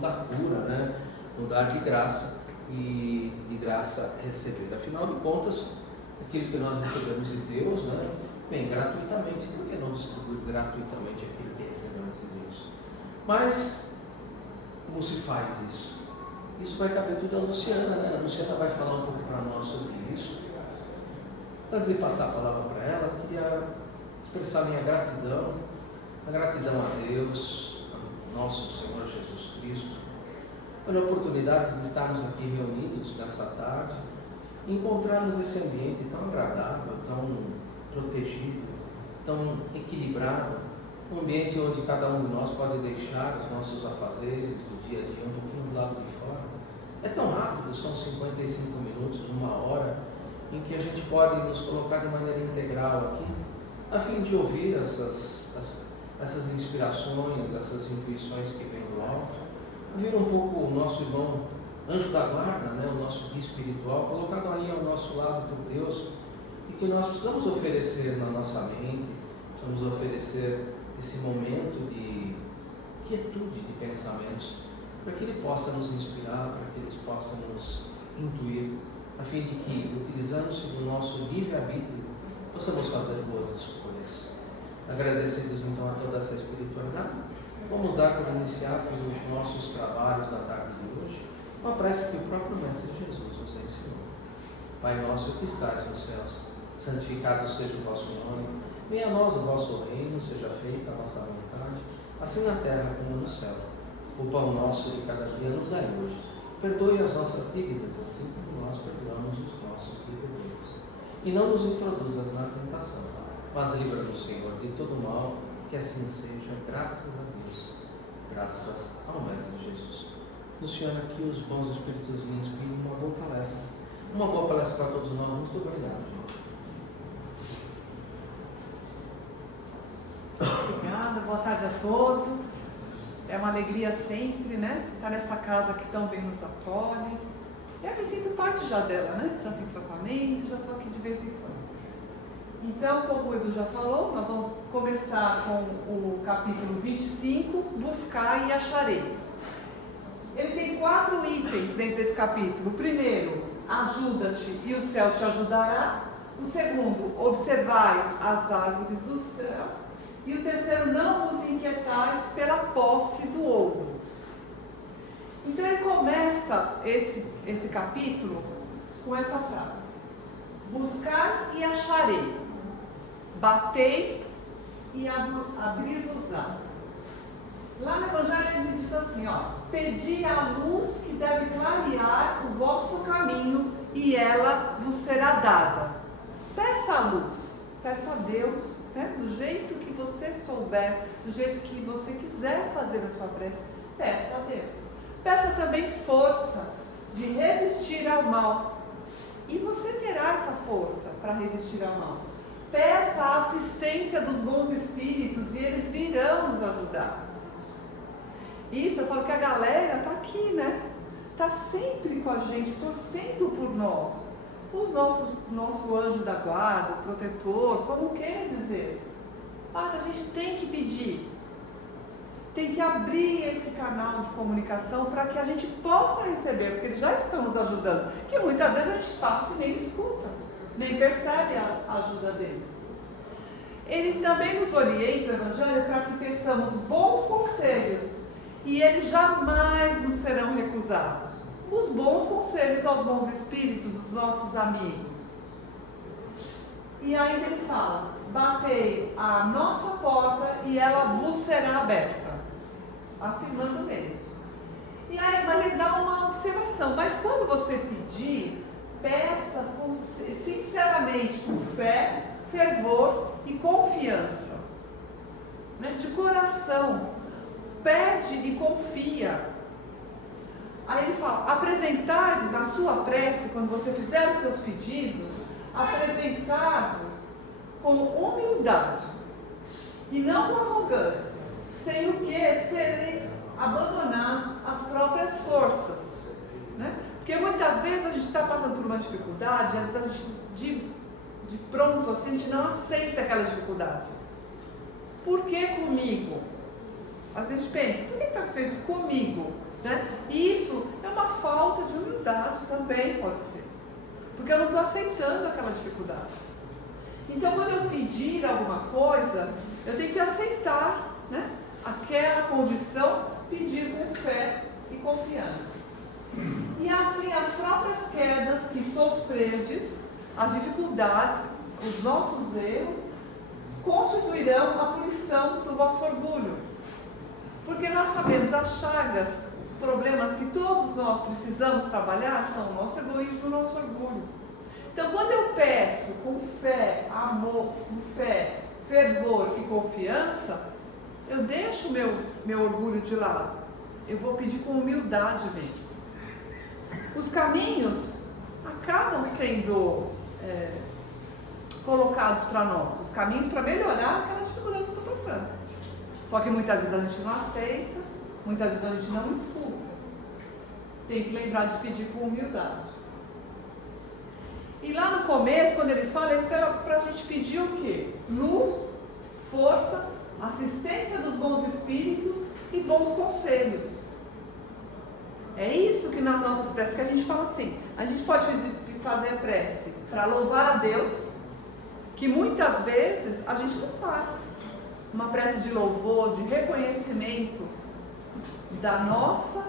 da cura, né? No dar de graça e de graça receber. Afinal de contas, aquilo que nós recebemos de Deus, né, vem gratuitamente. Por que não distribuir gratuitamente aquilo que recebemos de Deus? Mas, como se faz isso? Isso vai caber tudo à Luciana, né? A Luciana vai falar um pouco para nós sobre isso. Antes de passar a palavra para ela, eu queria expressar minha gratidão, a gratidão a Deus, a nosso Senhor Jesus Cristo, pela oportunidade de estarmos aqui reunidos nessa tarde, e encontrarmos esse ambiente tão agradável, tão protegido, tão equilibrado, um ambiente onde cada um de nós pode deixar os nossos afazeres do dia a dia um pouquinho do lado de fora. É tão rápido, são 55 minutos, 1 hora, em que a gente pode nos colocar de maneira integral aqui, a fim de ouvir essas inspirações, essas intuições que vêm do alto, ouvir um pouco o nosso irmão anjo da guarda, né, o nosso guia espiritual, colocado aí ao nosso lado por Deus, e que nós precisamos oferecer na nossa mente, precisamos oferecer esse momento de quietude de pensamentos, para que Ele possa nos inspirar, para que Ele possa nos intuir, a fim de que, utilizando-se do nosso livre-arbítrio, possamos fazer boas escolhas. Agradecidos então a toda essa espiritualidade, vamos dar por iniciados os nossos trabalhos da tarde de hoje, uma prece que o próprio Mestre Jesus nos ensinou. Pai nosso que estais nos céus, santificado seja o vosso nome, venha a nós o vosso reino, seja feita a vossa vontade, assim na terra como no céu. O pão nosso de cada dia nos dai hoje. Perdoe as nossas dívidas, assim como nós perdoamos os nossos devedores. E não nos introduzas na tentação, mas livra-nos, Senhor, de todo mal, que assim seja, graças a Deus, graças ao Mestre Jesus. Luciana, que os bons espíritos lhe inspirem uma boa palestra. Uma boa palestra para todos nós. Muito obrigado, gente. Obrigada, boa tarde a todos. É uma alegria sempre, né? Estar nessa casa que tão bem nos acolhe. Eu me sinto parte já dela, né? Já fiz tratamento, já estou aqui de vez em quando. Então, como o Edu já falou, nós vamos começar com o capítulo 25, Buscar e Achareis. Ele tem 4 itens dentro desse capítulo. O primeiro, ajuda-te e o céu te ajudará. O segundo, observai as árvores do céu. E o terceiro, não vos inquietais pela posse do ouro. Então ele começa esse capítulo com essa frase: buscar e acharei, batei e abrir-vos-á. Lá no Evangelho ele diz assim, pedi a luz que deve clarear o vosso caminho e ela vos será dada. Peça a luz, peça a Deus, né? Do jeito que você souber, do jeito que você quiser fazer a sua prece, peça a Deus. Peça também força de resistir ao mal. E você terá essa força para resistir ao mal. Peça a assistência dos bons espíritos e eles virão nos ajudar. Isso, eu falo que a galera está aqui, né? Está sempre com a gente, torcendo por nós. O nosso anjo da guarda, o protetor, como quer dizer. Mas a gente tem que pedir. Tem que abrir esse canal de comunicação para que a gente possa receber, porque eles já estão nos ajudando. Que muitas vezes a gente passa e nem escuta, nem percebe a ajuda deles. Ele também nos orienta, o Evangelho, para que peçamos bons conselhos e eles jamais nos serão recusados. Os bons conselhos aos bons espíritos, os nossos amigos. E ainda ele fala, batei a nossa porta e ela vos será aberta. Afirmando mesmo. E aí, mas ele dá uma observação, mas quando você pedir, peça sinceramente, com fé, fervor e confiança, né? De coração, pede e confia. Aí ele fala, apresentai-vos a sua prece, quando você fizer os seus pedidos, apresentai-vos com humildade e não com arrogância, sem o que sereis abandonados às próprias forças, né? Porque muitas vezes a gente está passando por uma dificuldade, às vezes a gente de pronto assim, a gente não aceita aquela dificuldade. Por que comigo? Às vezes a gente pensa, por que está acontecendo isso comigo? Né? E isso é uma falta de humildade também, pode ser. Porque eu não estou aceitando aquela dificuldade. Então, quando eu pedir alguma coisa, eu tenho que aceitar, né, aquela condição, pedir com fé e confiança. E assim, as próprias quedas que sofredes, as dificuldades, os nossos erros, constituirão a punição do vosso orgulho. Porque nós sabemos, as chagas, os problemas que todos nós precisamos trabalhar são o nosso egoísmo e o nosso orgulho. Então, quando eu peço com fé, amor, com fé, fervor e confiança, eu deixo meu orgulho de lado. Eu vou pedir com humildade mesmo. Os caminhos acabam sendo colocados para nós, os caminhos para melhorar aquela dificuldade que eu estou passando. Só que muitas vezes a gente não aceita, muitas vezes a gente não escuta. Tem que lembrar de pedir com humildade. E lá no começo, quando ele fala para a gente pedir o quê? Luz, força, assistência dos bons espíritos e bons conselhos. É isso que nas nossas preces, que a gente fala assim, a gente pode fazer prece para louvar a Deus, que muitas vezes a gente não faz. Uma prece de louvor, de reconhecimento da nossa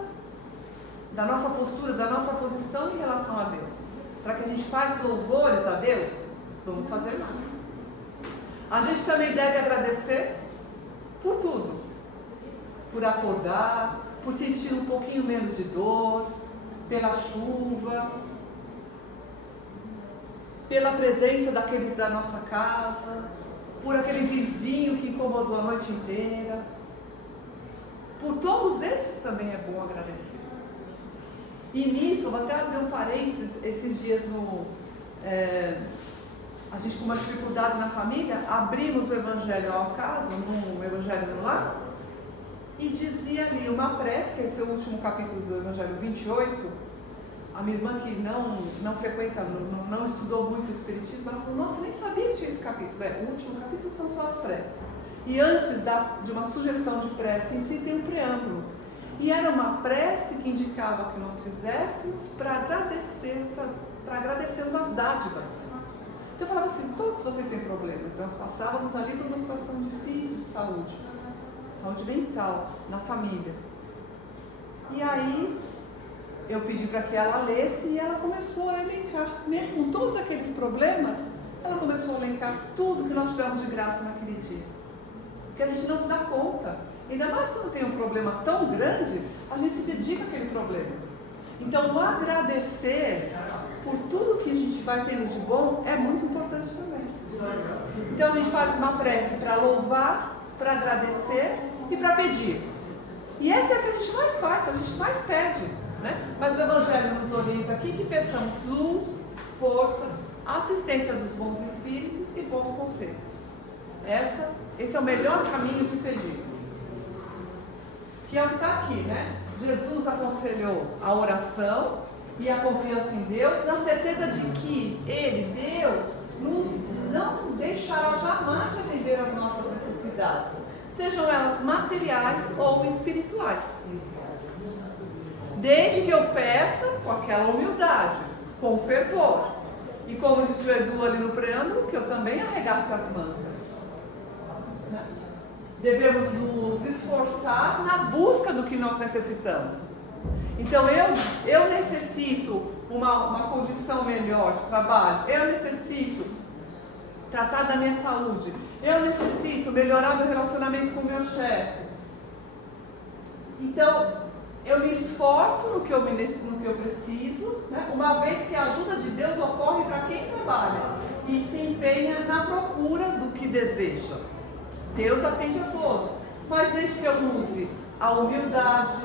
postura, da nossa posição em relação a Deus. Para que a gente faça louvores a Deus, vamos fazer mais. A gente também deve agradecer por tudo. Por acordar, por sentir um pouquinho menos de dor, pela chuva, pela presença daqueles da nossa casa, por aquele vizinho que incomodou a noite inteira. Por todos esses também é bom agradecer. E nisso, eu vou até abrir um parênteses, esses dias a gente com uma dificuldade na família, abrimos o Evangelho ao acaso, no Evangelho no Lar, e dizia ali uma prece, que esse é o último capítulo do Evangelho 28, a minha irmã que não frequenta, não estudou muito o Espiritismo, ela falou, nossa, nem sabia que tinha esse capítulo. O último capítulo são só as preces. E antes de uma sugestão de prece em si tem um preâmbulo. E era uma prece que indicava que nós fizéssemos para agradecermos as dádivas. Então eu falava assim, todos vocês têm problemas. Nós passávamos ali por uma situação difícil de saúde mental, na família. E aí eu pedi para que ela lesse e ela começou a elencar, mesmo com todos aqueles problemas, ela começou a elencar tudo que nós tivemos de graça naquele dia. Porque a gente não se dá conta. Ainda mais quando tem um problema tão grande, a gente se dedica àquele problema. Então, o agradecer por tudo que a gente vai tendo de bom é muito importante também. Então, a gente faz uma prece para louvar, para agradecer e para pedir. E essa é a que a gente mais faz, a gente mais pede, né? Mas o Evangelho nos orienta aqui que peçamos luz, força, assistência dos bons espíritos e bons conselhos. Esse é o melhor caminho de pedir. Que é o que está aqui, né? Jesus aconselhou a oração e a confiança em Deus, na certeza de que Ele, Deus, nos não deixará jamais de atender às nossas necessidades, sejam elas materiais ou espirituais. Desde que eu peça com aquela humildade, com fervor. E como disse o Edu ali no preâmbulo, que eu também arregasse as mangas. Devemos nos esforçar na busca do que nós necessitamos. Então eu necessito uma condição melhor de trabalho, eu necessito tratar da minha saúde, eu necessito melhorar meu relacionamento com o meu chefe. Então eu me esforço no que eu preciso, né? Uma vez que a ajuda de Deus ocorre para quem trabalha e se empenha na procura do que deseja. Deus atende a todos, mas desde que eu use a humildade,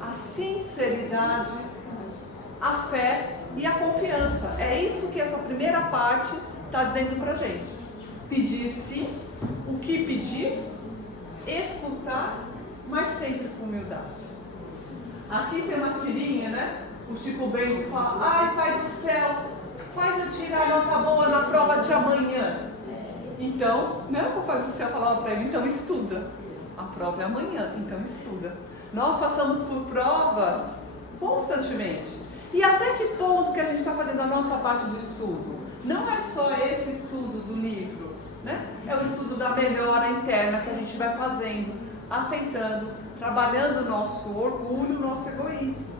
a sinceridade, a fé e a confiança. É isso que essa primeira parte está dizendo para a gente. Pedir sim, o que pedir, escutar, mas sempre com humildade. Aqui tem uma tirinha, né? O Chico Bento fala, ai Pai do céu, faz eu tirar nota boa na prova de amanhã. Então, né, o Papai do Céu falava para ele, então estuda. A prova é amanhã, então estuda. Nós passamos por provas constantemente. E até que ponto que a gente está fazendo a nossa parte do estudo? Não é só esse estudo do livro, né? É o estudo da melhora interna que a gente vai fazendo, aceitando, trabalhando o nosso orgulho, o nosso egoísmo.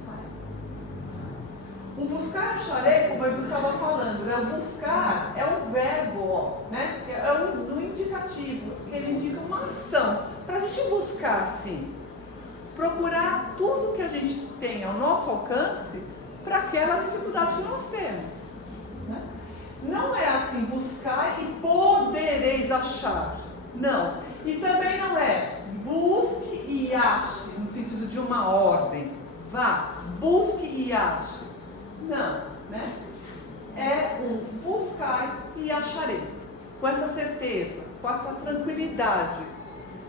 O buscar acharei, como eu estava falando, né? O buscar é um verbo, né? É um indicativo, ele indica uma ação. Para a gente buscar, sim, procurar tudo que a gente tem ao nosso alcance para aquela dificuldade que nós temos. Né? Não é assim, buscar e podereis achar. Não. E também não é busque e ache, no sentido de uma ordem. Vá, busque e ache. Não, né? É um buscar e acharei. Com essa certeza, com essa tranquilidade.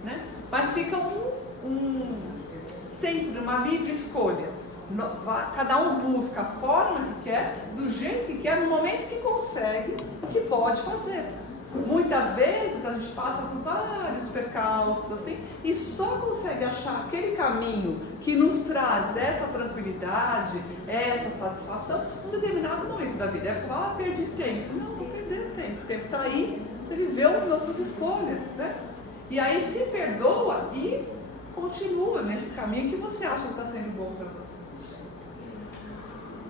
Né? Mas fica sempre uma livre escolha. Cada um busca a forma que quer, do jeito que quer, no momento que consegue, que pode fazer. Muitas vezes a gente passa por vários percalços assim, e só consegue achar aquele caminho que nos traz essa tranquilidade, essa satisfação, em um determinado momento da vida. Aí você fala, perdi tempo. Não perdeu tempo. O tempo está aí, você viveu em outras escolhas, né? E aí se perdoa e continua nesse caminho que você acha que está sendo bom para você.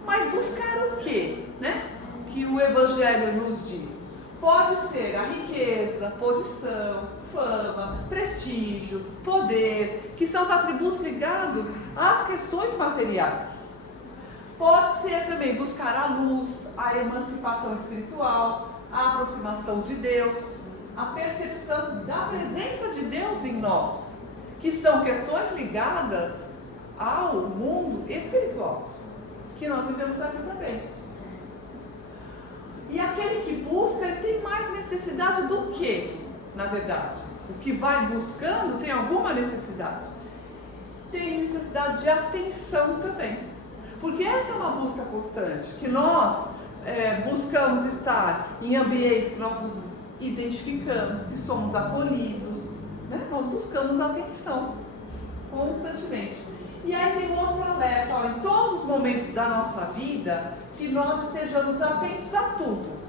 Mas buscar o quê, né? Que o Evangelho nos diz. Pode ser a riqueza, posição, fama, prestígio, poder, que são os atributos ligados às questões materiais. Pode ser também buscar a luz, a emancipação espiritual, a aproximação de Deus, a percepção da presença de Deus em nós, que são questões ligadas ao mundo espiritual, que nós vivemos aqui também. E aquele que busca, ele tem mais necessidade do que, na verdade? O que vai buscando tem alguma necessidade? Tem necessidade de atenção também. Porque essa é uma busca constante, que nós buscamos estar em ambientes que nós nos identificamos, que somos acolhidos, né? Nós buscamos atenção constantemente. E aí tem um outro alerta, ó, em todos os momentos da nossa vida, que nós estejamos atentos a tudo,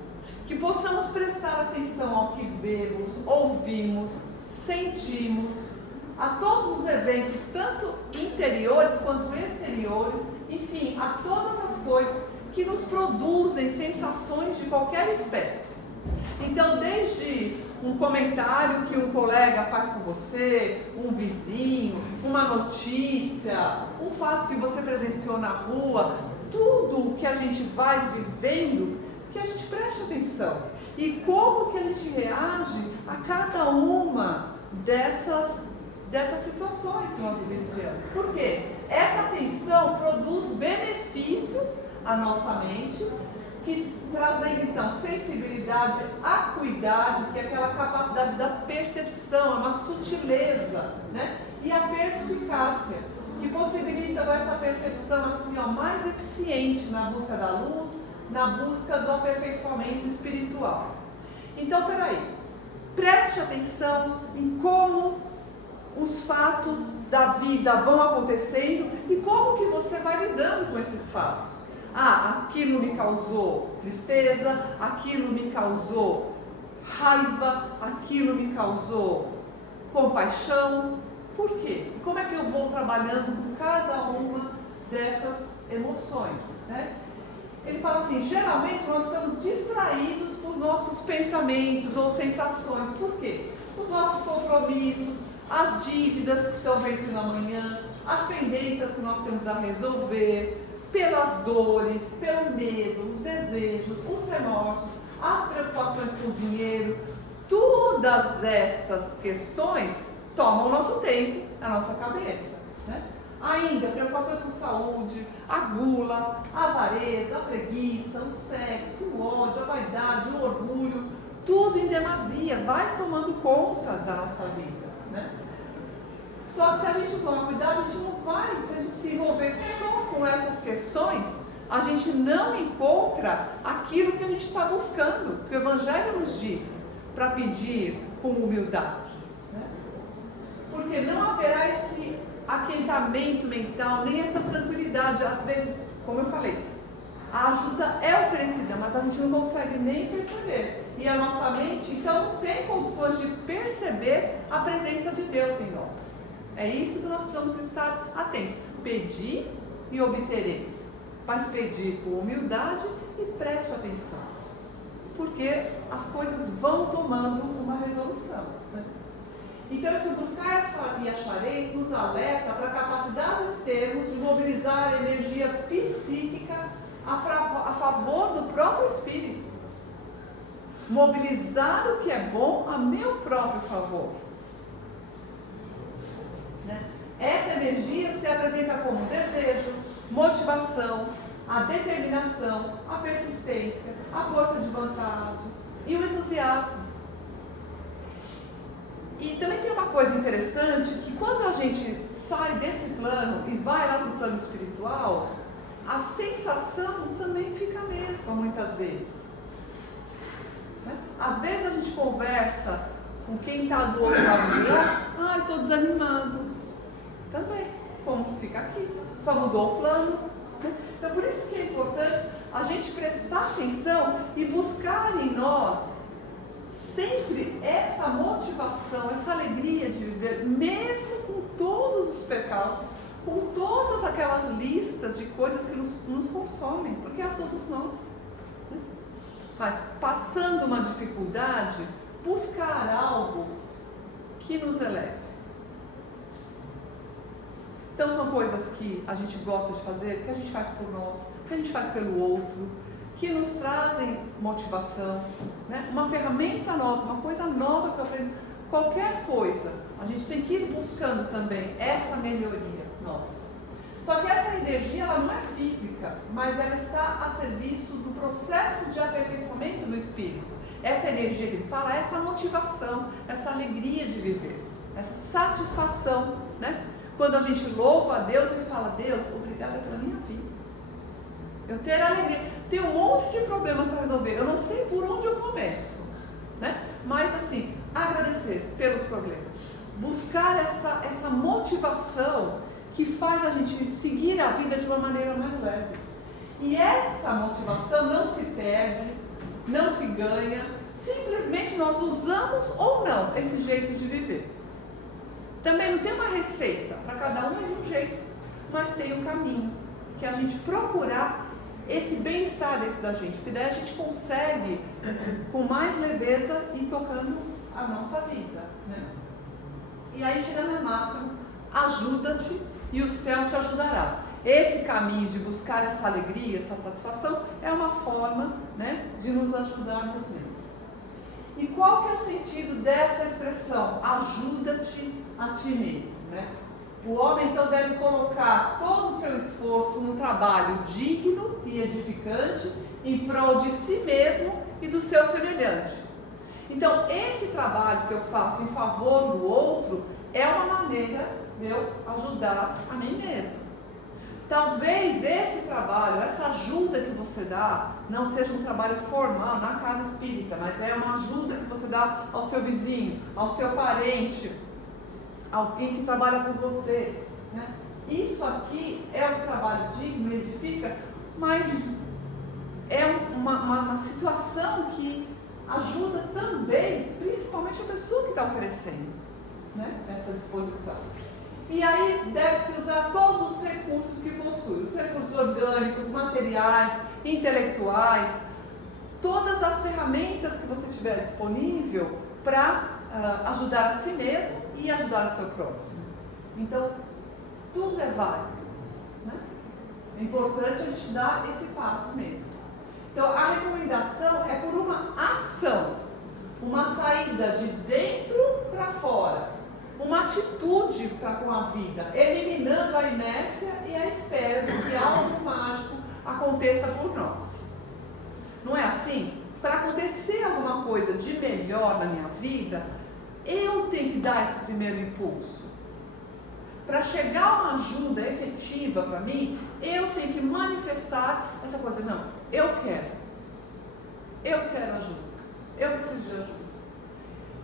que possamos prestar atenção ao que vemos, ouvimos, sentimos, a todos os eventos, tanto interiores quanto exteriores, enfim, a todas as coisas que nos produzem sensações de qualquer espécie. Então, desde um comentário que um colega faz com você, um vizinho, uma notícia, um fato que você presenciou na rua, tudo que a gente vai vivendo, que a gente preste atenção. E como que a gente reage a cada uma dessas situações que nós vivenciamos. Por quê? Essa atenção produz benefícios à nossa mente, que trazem então sensibilidade, acuidade, que é aquela capacidade da percepção, é uma sutileza, né? E a perspicácia, que possibilitam essa percepção assim, ó, mais eficiente na busca da luz, na busca do aperfeiçoamento espiritual. Então, peraí, preste atenção em como os fatos da vida vão acontecendo e como que você vai lidando com esses fatos. Ah, aquilo me causou tristeza, aquilo me causou raiva, aquilo me causou compaixão. Por quê? Como é que eu vou trabalhando com cada uma dessas emoções, né? Ele fala assim, geralmente nós estamos distraídos por nossos pensamentos ou sensações. Por quê? Os nossos compromissos, as dívidas que estão vencendo amanhã, as pendências que nós temos a resolver, pelas dores, pelo medo, os desejos, os remorsos, as preocupações com o dinheiro. Todas essas questões tomam o nosso tempo, a nossa cabeça, né? Ainda, preocupações com saúde, a gula, a avareza, a preguiça, o sexo, o ódio, a vaidade, o orgulho, tudo em demasia, vai tomando conta da nossa vida, né? Só que se a gente toma cuidado, a gente não vai, se a gente se envolver só com essas questões, a gente não encontra aquilo que a gente está buscando, que o Evangelho nos diz, para pedir com humildade, né? Porque não haverá esse aquentamento mental, nem essa tranquilidade. Às vezes, como eu falei, a ajuda é oferecida, mas a gente não consegue nem perceber. E a nossa mente, então, não tem condições de perceber a presença de Deus em nós. É isso que nós precisamos estar atentos. Pedir e obtereis. Mas pedir com humildade e preste atenção. Porque as coisas vão tomando uma resolução, né? Então, se buscar essa e achareis, nos alerta para a capacidade que temos de mobilizar a energia psíquica a favor do próprio espírito. Mobilizar o que é bom a meu próprio favor. Né? Essa energia se apresenta como desejo, motivação, a determinação, a persistência, a força de vontade e o entusiasmo. E também tem uma coisa interessante, que quando a gente sai desse plano e vai lá para o plano espiritual, a sensação também fica a mesma muitas vezes. Né? Às vezes a gente conversa com quem está do outro lado de lá, estou desanimado. Também, como fica aqui, só mudou o plano. Né? Então por isso que é importante a gente prestar atenção e buscar em nós sempre essa motivação, essa alegria de viver, mesmo com todos os percalços, com todas aquelas listas de coisas que nos consomem, porque é a todos nós. Né? Mas passando uma dificuldade, buscar algo que nos eleve. Então são coisas que a gente gosta de fazer, que a gente faz por nós, que a gente faz pelo outro, que nos trazem motivação, né? Uma ferramenta nova, uma coisa nova que eu aprendo, qualquer coisa, a gente tem que ir buscando também essa melhoria nossa. Só que essa energia, ela não é física, mas ela está a serviço do processo de aperfeiçoamento do espírito. Essa energia que ele fala, essa motivação, essa alegria de viver, essa satisfação, né? Quando a gente louva a Deus e fala, Deus, obrigada pela minha vida. Eu ter alegria. Tem um monte de problemas para resolver. Eu não sei por onde eu começo, né? Mas assim, agradecer pelos problemas. Buscar essa motivação que faz a gente seguir a vida de uma maneira mais leve. E essa motivação não se perde, não se ganha. Simplesmente nós usamos ou não esse jeito de viver. Também não tem uma receita, para cada um é de um jeito, mas tem um caminho, que é a gente procurar esse bem-estar dentro da gente, porque daí a gente consegue, com mais leveza, ir tocando a nossa vida, né? E aí chega na máxima, ajuda-te e o céu te ajudará. Esse caminho de buscar essa alegria, essa satisfação, é uma forma, né, de nos ajudarmos mesmos. E qual que é o sentido dessa expressão? Ajuda-te a ti mesmo, né? O homem então deve colocar todo o seu esforço num trabalho digno e edificante em prol de si mesmo e do seu semelhante. Então esse trabalho que eu faço em favor do outro é uma maneira de eu ajudar a mim mesma. Talvez esse trabalho, essa ajuda que você dá, não seja um trabalho formal na casa espírita, mas é uma ajuda que você dá ao seu vizinho, ao seu parente, alguém que trabalha com você, né? Isso aqui é um trabalho digno, edifica, mas é uma situação que ajuda também, principalmente a pessoa que está oferecendo, né, essa disposição. E aí deve-se usar todos os recursos que possui, os recursos orgânicos, materiais, intelectuais, todas as ferramentas que você tiver disponível para ajudar a si mesmo e ajudar o seu próximo. Então, tudo é válido, né? É importante a gente dar esse passo mesmo. Então, a recomendação é por uma ação, uma saída de dentro para fora, uma atitude para com a vida, eliminando a inércia e a espera de que algo mágico aconteça por nós. Não é assim? Para acontecer alguma coisa de melhor na minha vida, eu tenho que dar esse primeiro impulso. Para chegar uma ajuda efetiva para mim, eu tenho que manifestar essa coisa. Não, eu quero ajuda, eu preciso de ajuda,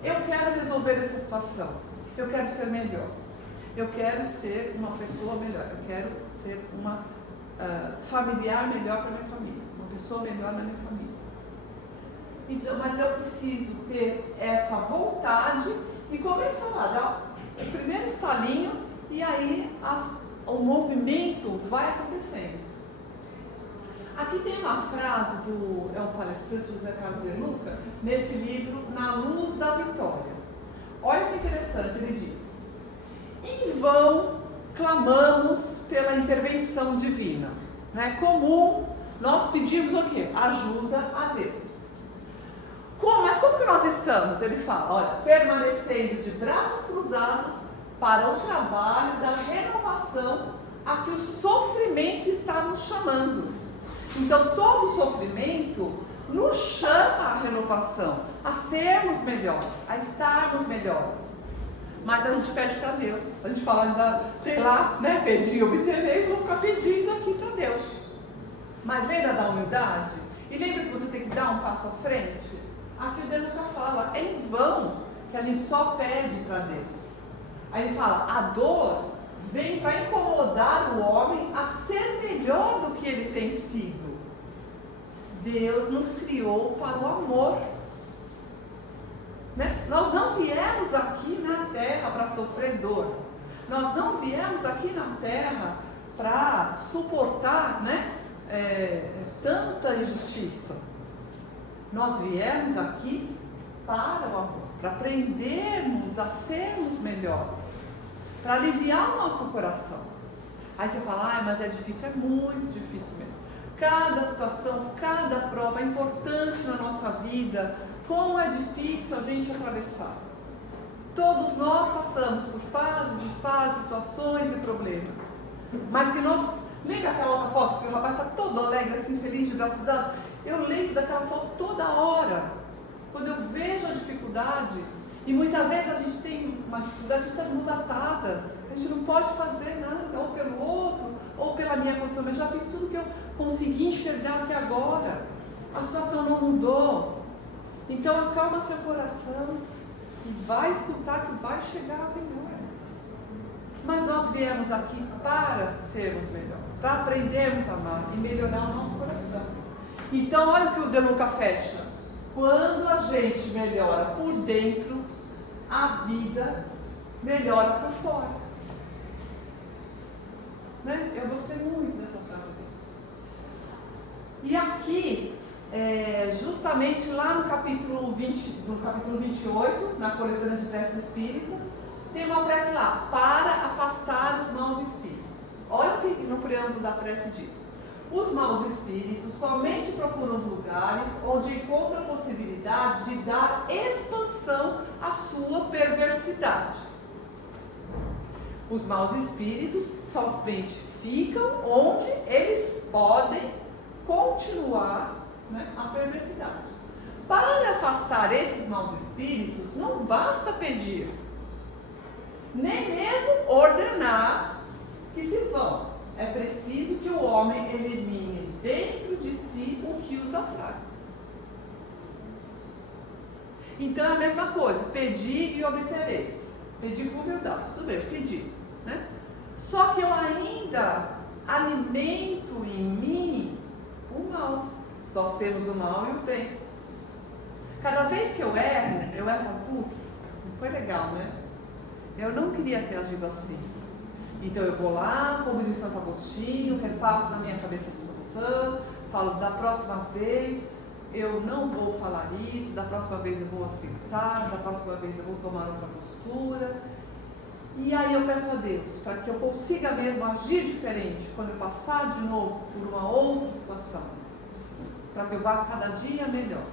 eu quero resolver essa situação, eu quero ser melhor. Eu quero ser uma pessoa melhor, eu quero ser uma familiar melhor para minha família, uma pessoa melhor na minha família. Então, mas eu preciso ter essa vontade e começar lá, dar o primeiro estalinho e aí o movimento vai acontecendo. Aqui tem uma frase do palestrante José Carlos de Luca, nesse livro, Na Luz da Vitória. Olha que interessante, ele diz: em vão clamamos pela intervenção divina. É comum nós pedimos o quê? Ajuda a Deus. Mas como que nós estamos? Ele fala, olha, permanecendo de braços cruzados para o trabalho da renovação a que o sofrimento está nos chamando. Então todo sofrimento nos chama à renovação, a sermos melhores, a estarmos melhores. Mas a gente pede para Deus. A gente fala ainda, tem lá, né? Pedir e obtereis, vou ficar pedindo aqui para Deus. Mas lembra da humildade? E lembra que você tem que dar um passo à frente? Aqui o De Luca fala, é em vão que a gente só pede para Deus. Aí ele fala, a dor vem para incomodar o homem a ser melhor do que ele tem sido. Deus nos criou para o amor. Né? Nós não viemos aqui na terra para sofrer dor. Nós não viemos aqui na terra para suportar, né, tanta injustiça. Nós viemos aqui para o amor, para aprendermos a sermos melhores, para aliviar o nosso coração. Aí você fala, mas é difícil, é muito difícil mesmo. Cada situação, cada prova é importante na nossa vida. Como é difícil a gente atravessar. Todos nós passamos por fases e fases, situações e problemas. Mas que nós... Lembra aquela outra foto que o rapaz está todo alegre, assim, feliz, de braços dados? Eu lembro daquela foto toda hora. Quando eu vejo a dificuldade, e muitas vezes a gente tem uma dificuldade, a gente está de mãos atadas. A gente não pode fazer nada, ou pelo outro, ou pela minha condição. Mas já fiz tudo que eu consegui enxergar até agora. A situação não mudou. Então acalma seu coração e vai escutar que vai chegar melhor. Mas nós viemos aqui para sermos melhores, para aprendermos a amar e melhorar o nosso coração. Então olha o que o De Luca fecha. Quando a gente melhora por dentro, a vida melhora por fora. Né? Eu gostei muito dessa frase dele. E aqui, justamente lá no capítulo 28, na coletânea de preces espíritas, tem uma prece lá, para afastar os maus espíritos. Olha o que no preâmbulo da prece diz. Os maus espíritos somente procuram os lugares onde encontram a possibilidade de dar expansão à sua perversidade. Os maus espíritos somente ficam onde eles podem continuar, né, a perversidade. Para afastar esses maus espíritos, não basta pedir, nem mesmo ordenar que se vão. É preciso que o homem elimine dentro de si o que os atrai. Então é a mesma coisa, pedir e obtereis. Pedir com humildade, tudo bem, pedir, né? Só que eu ainda alimento em mim o mal. Nós temos o mal e o bem. Cada vez que eu erro, putz, não foi legal, né? Eu não queria ter agido assim. Então eu vou lá, como diz Santo Agostinho, refaço na minha cabeça a situação, falo, da próxima vez eu não vou falar isso, da próxima vez eu vou aceitar, da próxima vez eu vou tomar outra postura. E aí eu peço a Deus para que eu consiga mesmo agir diferente quando eu passar de novo por uma outra situação, para que eu vá cada dia melhor.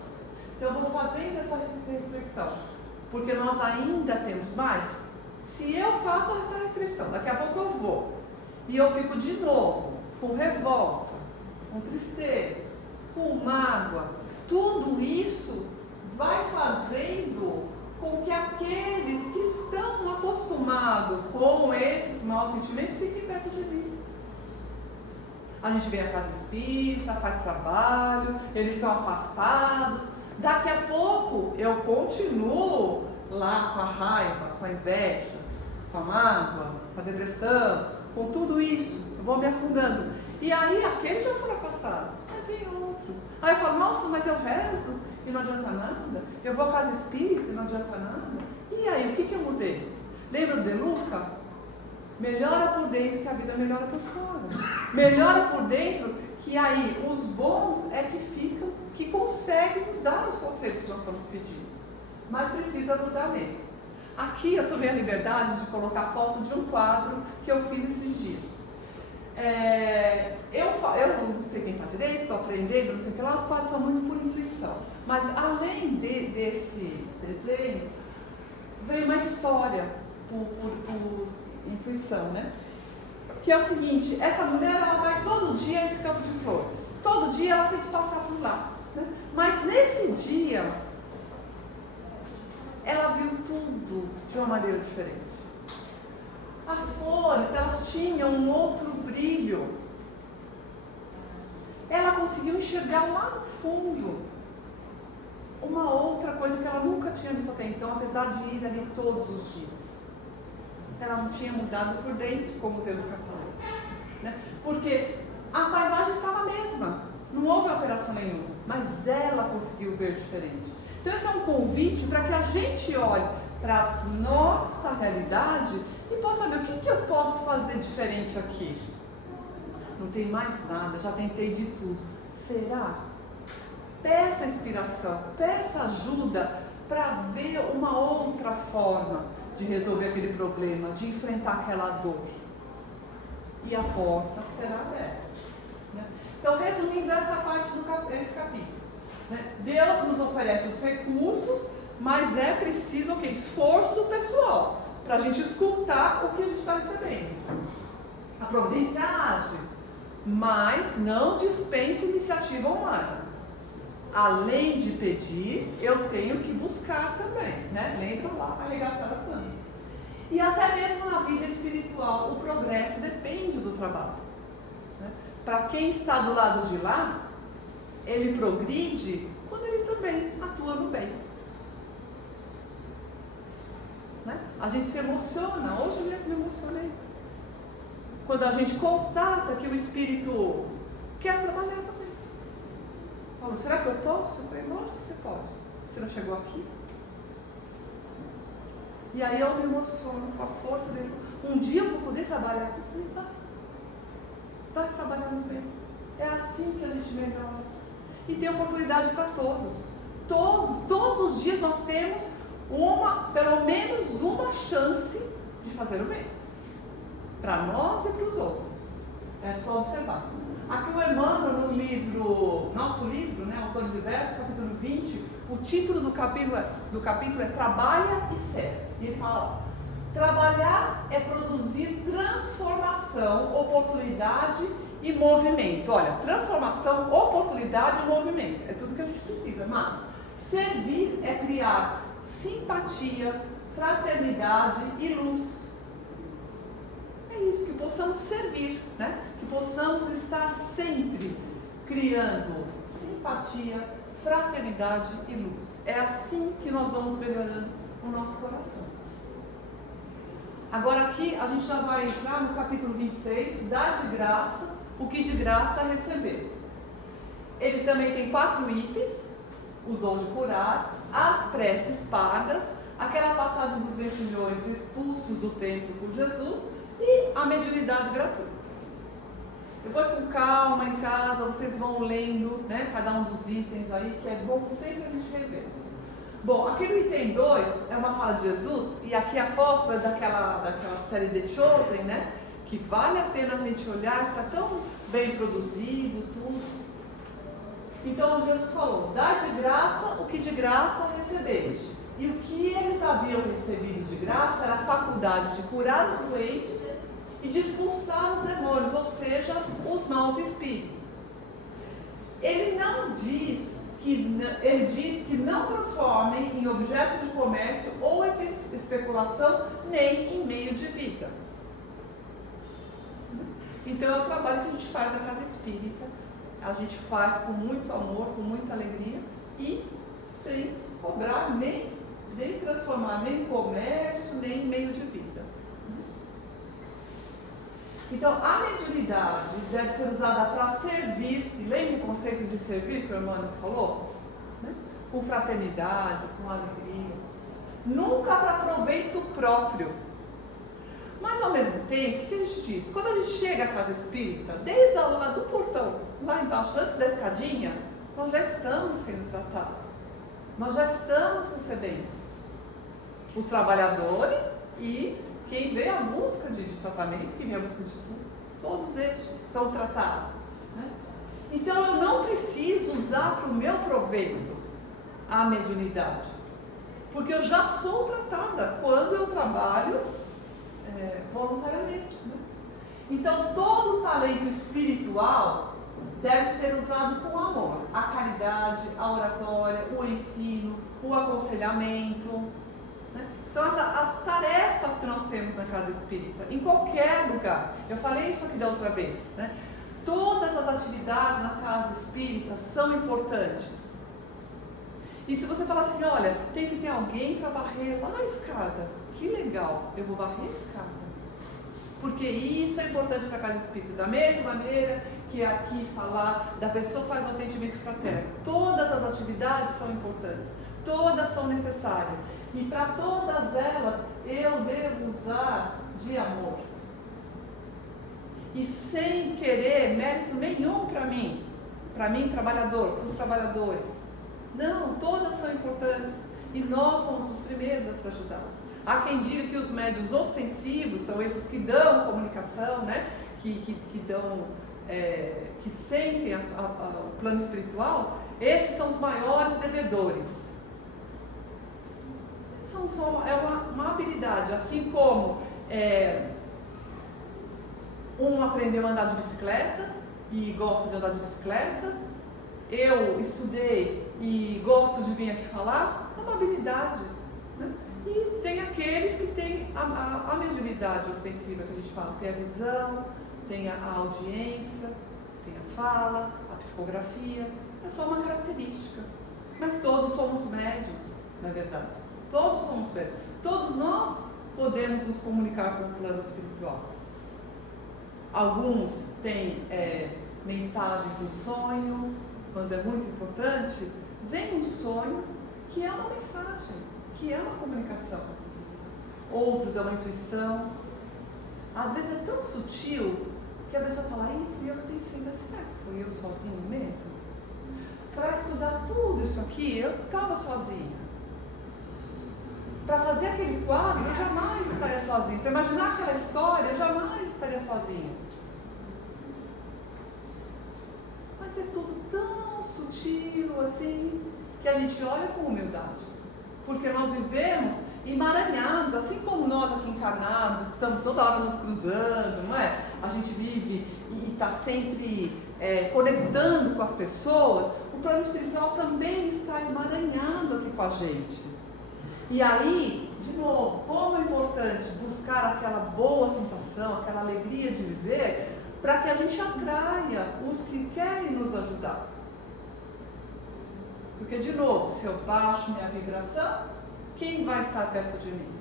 Então eu vou fazendo essa reflexão, porque nós ainda temos mais. Se eu faço essa reflexão, daqui a pouco eu vou, e eu fico de novo com revolta, com tristeza, com mágoa, tudo isso vai fazendo com que aqueles que estão acostumados com esses maus sentimentos fiquem perto de mim. A gente vem à casa espírita, faz trabalho, eles são afastados, daqui a pouco eu continuo lá com a raiva, com a inveja, com a mágoa, com a depressão, com tudo isso, eu vou me afundando. E aí aqueles já foram afastados, mas vem outros. Aí eu falo, nossa, mas eu rezo e não adianta nada, eu vou à casa espírita e não adianta nada. E aí, o que eu mudei? Lembra de Luca? Melhora por dentro que a vida melhora por fora. Melhora por dentro que aí os bons é que ficam, que conseguem nos dar os conselhos que nós estamos pedindo. Mas precisa mudar mesmo. Aqui eu tomei a liberdade de colocar a foto de um quadro que eu fiz esses dias. Eu não sei quem está direito, estou aprendendo, não sei o que lá, os quadros são muito por intuição. Mas além desse desenho, veio uma história por intuição, né? Que é o seguinte, essa mulher ela vai todo dia a esse campo de flores. Todo dia ela tem que passar por lá, né? Mas nesse dia, ela viu tudo de uma maneira diferente. As flores, elas tinham um outro brilho. Ela conseguiu enxergar lá no fundo uma outra coisa que ela nunca tinha visto até então, apesar de ir ali todos os dias. Ela não tinha mudado por dentro, como o Deluca falou, né? Porque a paisagem estava a mesma, não houve alteração nenhuma, mas ela conseguiu ver diferente. Então esse é um convite para que a gente olhe para a nossa realidade e possa ver o que eu posso fazer diferente aqui. Não tem mais nada, já tentei de tudo. Será? Peça inspiração, peça ajuda para ver uma outra forma de resolver aquele problema, de enfrentar aquela dor. E a porta será aberta, né? Então, resumindo essa parte desse capítulo, né? Deus nos oferece os recursos, mas é preciso o quê? Esforço pessoal, para a gente escutar o que a gente está recebendo. A providência age, mas não dispensa iniciativa humana. Além de pedir, eu tenho que buscar também, né? Lembram lá, arregaçar as mangas. E até mesmo na vida espiritual, o progresso depende do trabalho, né? Para quem está do lado de lá, ele progride quando ele também atua no bem, né? A gente se emociona, hoje mesmo me emocionei, quando a gente constata que o espírito quer trabalhar também. Paulo, será que eu posso? Eu falei, lógico que você pode. Você não chegou aqui? E aí eu me emociono com a força dele. Um dia eu vou poder trabalhar aqui. Eu falei, vai trabalhar no bem. É assim que a gente melhora. E tem oportunidade para todos. Todos os dias nós temos pelo menos uma chance de fazer o bem. Para nós e para os outros. É só observar. Aqui o Emmanuel, no nosso livro, né, Autores Diversos, capítulo 20, o título do capítulo é Trabalha e Serve. E ele fala, trabalhar é produzir transformação, oportunidade e movimento. Olha, transformação, oportunidade e movimento, é tudo que a gente precisa. Mas servir é criar simpatia, fraternidade e luz. É isso, que possamos servir, né? Que possamos estar sempre criando simpatia, fraternidade e luz. É assim que nós vamos melhorando o nosso coração. Agora aqui a gente já vai entrar no capítulo 26, dar de graça o que de graça receber. Ele também tem 4 itens: o dom de curar, as preces pagas, aquela passagem dos 20 milhões expulsos do templo por Jesus e a mediunidade gratuita. Depois, com calma, em casa, vocês vão lendo, né, cada um dos itens aí, que é bom sempre a gente rever. Bom, aqui no item 2 é uma fala de Jesus, e aqui a foto é daquela série The Chosen, né, que vale a pena a gente olhar, que está tão bem produzido, tudo. Então, Jesus falou, dá de graça o que de graça recebestes. E o que eles haviam recebido de graça era a faculdade de curar os doentes e de expulsar os demônios, ou seja, os maus espíritos. Ele diz que não transformem em objeto de comércio ou especulação, nem em meio de vida. Então é o trabalho que a gente faz na casa espírita. A gente faz com muito amor, com muita alegria e sem cobrar, nem transformar nem em comércio, nem em meio de vida. Então, a mediunidade deve ser usada para servir, e lembra o conceito de servir que o Emmanuel falou? Né? Com fraternidade, com alegria, nunca para proveito próprio. Mas ao mesmo tempo, o que a gente diz? Quando a gente chega à casa espírita, desde a hora do portão, lá embaixo, antes da escadinha, nós já estamos sendo tratados, nós já estamos recebendo os trabalhadores e quem vê a busca de tratamento, quem vê a busca de estudo, todos estes são tratados. Né? Então eu não preciso usar para o meu proveito a mediunidade, porque eu já sou tratada quando eu trabalho voluntariamente. Né? Então todo o talento espiritual deve ser usado com amor. A caridade, a oratória, o ensino, o aconselhamento. São as tarefas que nós temos na casa espírita, em qualquer lugar. Eu falei isso aqui da outra vez, né? Todas as atividades na casa espírita são importantes. E se você falar assim, olha, tem que ter alguém para varrer lá a escada, que legal, eu vou varrer a escada. Porque isso é importante para a casa espírita. Da mesma maneira que aqui falar da pessoa que faz o atendimento fraterno. Todas as atividades são importantes, todas são necessárias. E para todas elas eu devo usar de amor. E sem querer mérito nenhum para mim trabalhador, para os trabalhadores. Não, todas são importantes e nós somos os primeiros a ajudá-los. Há quem diga que os médiuns ostensivos são esses que dão comunicação, né? que sentem o plano espiritual, esses são os maiores devedores. É uma habilidade, assim como um aprendeu a andar de bicicleta e gosta de andar de bicicleta, eu estudei e gosto de vir aqui falar, é uma habilidade. Né? E tem aqueles que têm a mediunidade ostensiva que a gente fala, tem a visão, tem a audiência, tem a fala, a psicografia, é só uma característica. Mas todos somos médiuns, na verdade. Todos somos médiuns. Todos nós podemos nos comunicar com o plano espiritual. Alguns têm mensagens do sonho, quando é muito importante, vem um sonho que é uma mensagem, que é uma comunicação. Outros é uma intuição. Às vezes é tão sutil que a pessoa fala, fui eu que pensei, mas será que fui eu sozinho mesmo? Para estudar tudo isso aqui, eu estava sozinha. Para fazer aquele quadro, eu jamais estaria sozinha. Para imaginar aquela história, eu jamais estaria sozinha. Mas é tudo tão sutil assim, que a gente olha com humildade. Porque nós vivemos emaranhados, assim como nós aqui encarnados, estamos toda hora nos cruzando, não é? A gente vive e está sempre conectando com as pessoas. O plano espiritual também está emaranhado aqui com a gente. E aí, de novo, como é importante buscar aquela boa sensação, aquela alegria de viver, para que a gente atraia os que querem nos ajudar. Porque, de novo, se eu baixo minha vibração, quem vai estar perto de mim?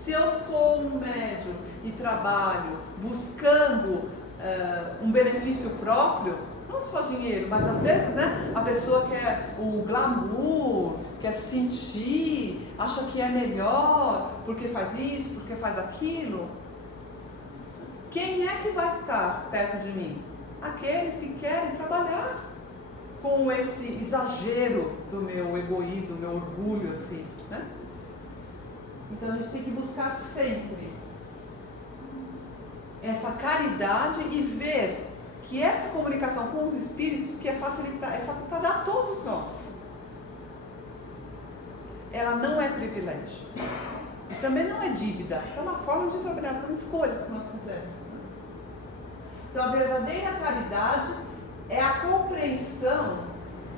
Se eu sou um médium e trabalho buscando um benefício próprio, não só dinheiro, mas às vezes, né, a pessoa quer o glamour, quer sentir, acha que é melhor, porque faz isso, porque faz aquilo. Quem é que vai estar perto de mim? Aqueles que querem trabalhar com esse exagero do meu egoísmo, do meu orgulho, assim, né? Então a gente tem que buscar sempre essa caridade e ver que essa comunicação com os espíritos que é facultada a todos nós. Ela não é privilégio. E também não é dívida. É uma forma de trabalhar, são escolhas que nós fizemos. Então a verdadeira caridade é a compreensão.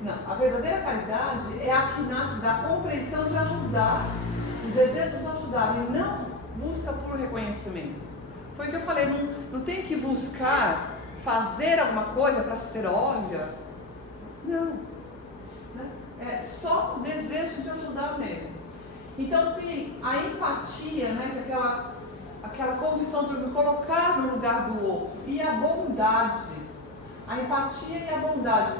Não, a verdadeira caridade é a que nasce da compreensão de ajudar, o desejo de ajudar, e não busca por reconhecimento. Foi o que eu falei, não tem que buscar fazer alguma coisa para ser olha. Não. Né? É só o desejo de ajudar mesmo. Então tem a empatia, né, que é aquela condição de me colocar no lugar do outro. E a bondade, a empatia e a bondade.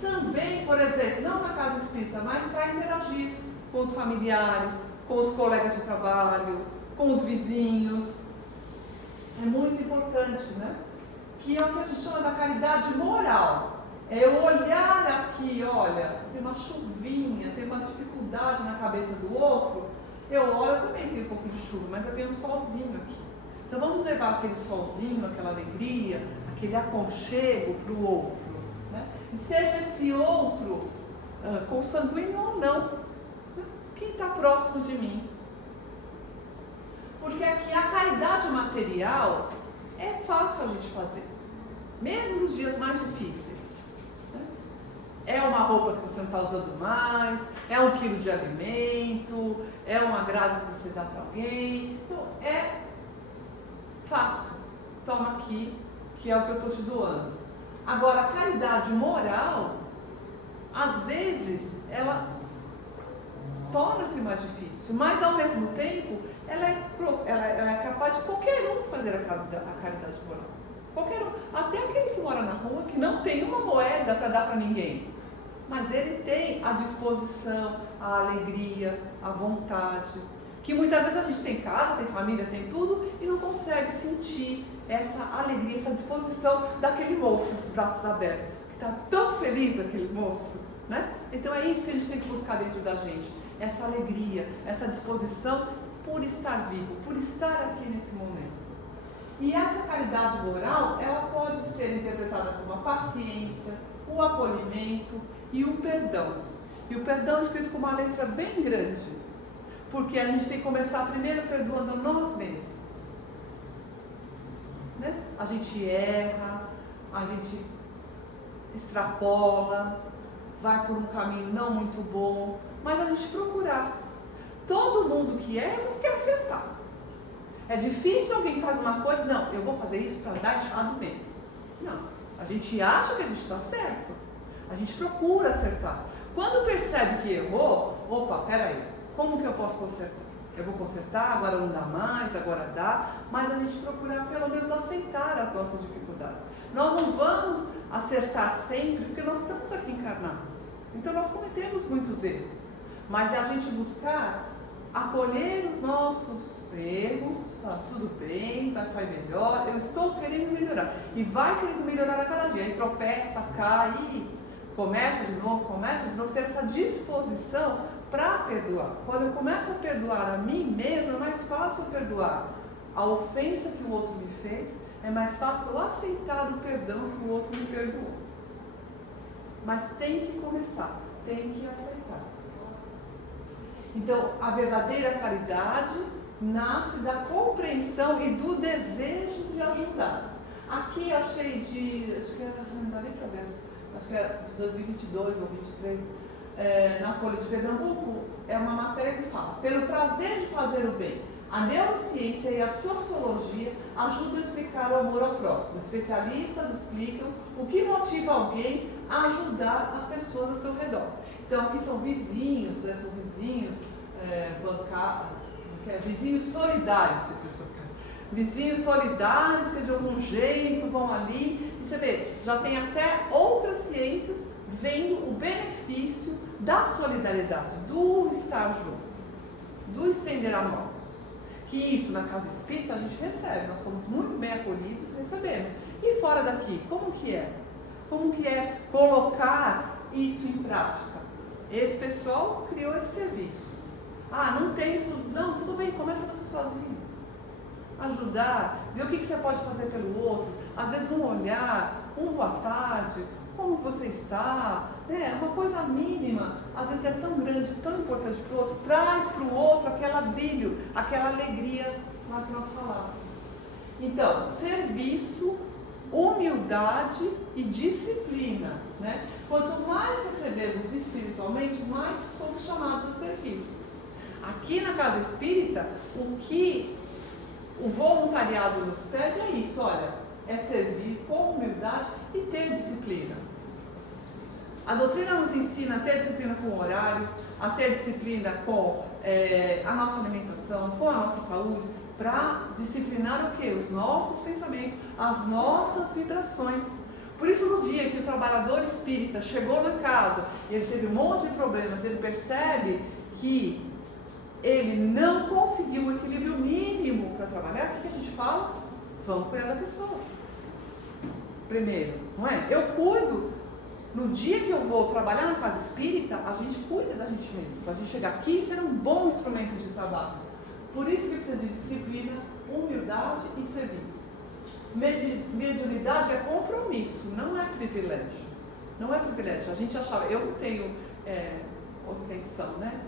Também, por exemplo, não na casa espírita, mas para interagir com os familiares, com os colegas de trabalho, com os vizinhos. É muito importante, né? Que é o que a gente chama da caridade moral. É eu olhar aqui, olha, tem uma chuvinha, tem uma dificuldade na cabeça do outro. Eu olho, eu também tenho um pouco de chuva, mas eu tenho um solzinho aqui. Então vamos levar aquele solzinho, aquela alegria, aquele aconchego para o outro. Né? E seja esse outro consanguíneo ou não, né? Quem está próximo de mim. Porque aqui a caridade material é fácil a gente fazer, mesmo nos dias mais difíceis. É uma roupa que você não está usando mais, é 1 quilo de alimento, é um agrado que você dá para alguém. Então, é fácil. Toma aqui, que é o que eu estou te doando. Agora, a caridade moral, às vezes, ela torna-se mais difícil, mas, ao mesmo tempo, ela é capaz de qualquer um fazer a caridade moral. Qualquer um. Até aquele que mora na rua, que não tem uma moeda para dar para ninguém. Mas ele tem a disposição, a alegria, a vontade. Que muitas vezes a gente tem casa, tem família, tem tudo e não consegue sentir essa alegria, essa disposição daquele moço, os braços abertos. Que está tão feliz aquele moço, né? Então é isso que a gente tem que buscar dentro da gente. Essa alegria, essa disposição por estar vivo, por estar aqui nesse momento. E essa caridade moral, ela pode ser interpretada como a paciência, o acolhimento e o perdão. E o perdão é escrito com uma letra bem grande, porque a gente tem que começar primeiro perdoando a nós mesmos. Né? A gente erra, a gente extrapola, vai por um caminho não muito bom, mas a gente procurar. Todo mundo que erra não quer acertar. É difícil alguém faz uma coisa, não, eu vou fazer isso para dar errado mesmo. Não, a gente acha que a gente está certo, a gente procura acertar. Quando percebe que errou, opa, peraí, como que eu posso consertar? Eu vou consertar, agora não dá mais, agora dá, mas a gente procura pelo menos aceitar as nossas dificuldades. Nós não vamos acertar sempre, porque nós estamos aqui encarnados. Então nós cometemos muitos erros, mas é a gente buscar acolher os nossos erros, tá tudo bem, vai sair melhor, eu estou querendo melhorar. E vai querendo melhorar a cada dia. Aí tropeça, cai, começa de novo, ter essa disposição para perdoar. Quando eu começo a perdoar a mim mesmo, é mais fácil perdoar a ofensa que o outro me fez, é mais fácil aceitar o perdão que o outro me perdoou. Mas tem que começar, tem que aceitar. Então, a verdadeira caridade nasce da compreensão e do desejo de ajudar. Aqui eu achei acho que não dá nem para ver, acho que é de 2022 ou 2023, na Folha de Pernambuco, é uma matéria que fala: pelo prazer de fazer o bem, a neurociência e a sociologia ajudam a explicar o amor ao próximo. Especialistas explicam o que motiva alguém a ajudar as pessoas ao seu redor. Então aqui são vizinhos, vizinhos solidários, vizinhos solidários que de algum jeito vão ali, e você vê, já tem até outras ciências vendo o benefício da solidariedade, do estar junto, do estender a mão. Que isso na casa espírita a gente recebe, nós somos muito bem acolhidos, recebemos. E fora daqui, como que é? Como que é colocar isso em prática? Esse pessoal criou esse serviço. Ah, não tem isso, não, tudo bem, começa você sozinho. Ajudar, ver o que você pode fazer pelo outro, às vezes um olhar, um boa tarde, como você está, né? Uma coisa mínima, às vezes é tão grande, tão importante para o outro, traz para o outro aquele brilho, aquela alegria lá que nós falávamos. Então, serviço, humildade e disciplina, né? Quanto mais recebemos espiritualmente, mais somos chamados a servir. Aqui na casa espírita, o que o voluntariado nos pede é isso, olha, é servir com humildade e ter disciplina. A doutrina nos ensina a ter disciplina com o horário, a ter disciplina com a nossa alimentação, com a nossa saúde, para disciplinar o quê? Os nossos pensamentos, as nossas vibrações. Por isso, no dia que o trabalhador espírita chegou na casa e ele teve um monte de problemas, ele percebe que ele não conseguiu o equilíbrio mínimo para trabalhar, o que a gente fala? Vamos cuidar da pessoa. Primeiro, não é? Eu cuido. No dia que eu vou trabalhar na casa espírita, a gente cuida da gente mesmo, para a gente chegar aqui e ser um bom instrumento de trabalho. Por isso que precisa de disciplina, humildade e serviço. Mediunidade é compromisso, não é privilégio. Não é privilégio. A gente achava, eu não tenho ostentação, né?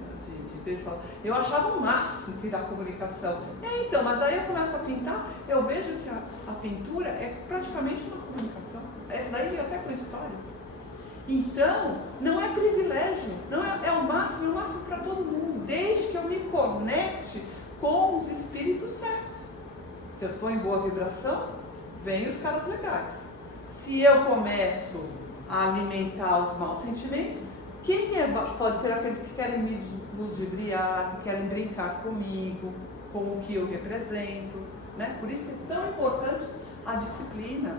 Eu achava o máximo que da comunicação. Então, mas aí eu começo a pintar, eu vejo que a pintura é praticamente uma comunicação. Essa daí veio até com história. Então, não é privilégio, não é o máximo para todo mundo, desde que eu me conecte com os espíritos certos. Se eu estou em boa vibração, vem os caras legais. Se eu começo a alimentar os maus sentimentos, pode ser aqueles que querem me ludibriar, que querem brincar comigo, com o que eu represento, né? Por isso que é tão importante a disciplina,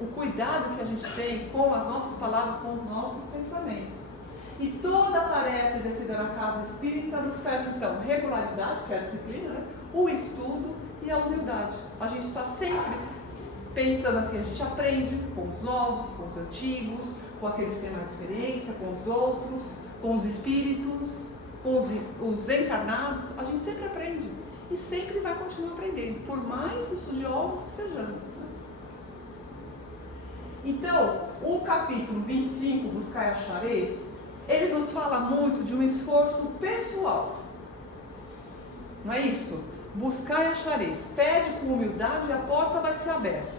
o cuidado que a gente tem com as nossas palavras, com os nossos pensamentos. E toda a tarefa exercida na casa espírita nos pede, então, regularidade, que é a disciplina, né? O estudo e a humildade. A gente está sempre pensando assim, a gente aprende com os novos, com os antigos, com aqueles que têm mais experiência, com os outros, com os espíritos, com os encarnados, a gente sempre aprende e sempre vai continuar aprendendo, por mais estudiosos que sejamos. Né? Então, o capítulo 25, Buscai e Achareis, ele nos fala muito de um esforço pessoal, não é isso? Buscai e achareis, pede com humildade e a porta vai ser aberta,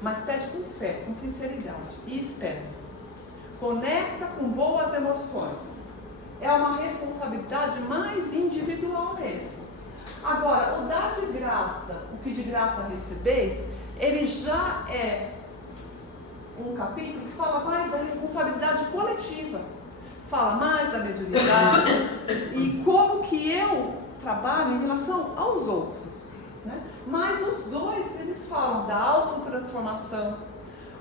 mas pede com fé, com sinceridade e espera. Conecta com boas emoções. É uma responsabilidade mais individual mesmo. Agora, o dar de graça, o que de graça recebeis, ele já é um capítulo que fala mais da responsabilidade coletiva. Fala mais da mediunidade e como que eu trabalho em relação aos outros. Né? Mas os dois, eles falam da autotransformação.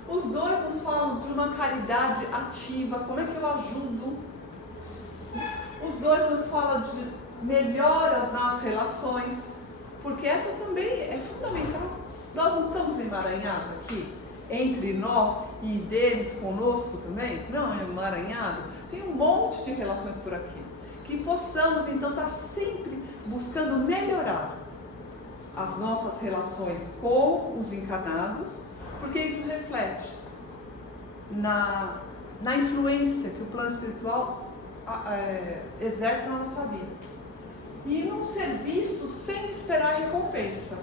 Os dois nos falam de uma caridade ativa, como é que eu ajudo. Os dois nos falam de melhoras nas relações, porque essa também é fundamental. Nós não estamos emaranhados aqui, entre nós e deles conosco também, não é emaranhado? Tem um monte de relações por aqui. Que possamos então estar sempre buscando melhorar as nossas relações com os encarnados, porque isso reflete na influência que o plano espiritual exerce na nossa vida. E num serviço sem esperar recompensa.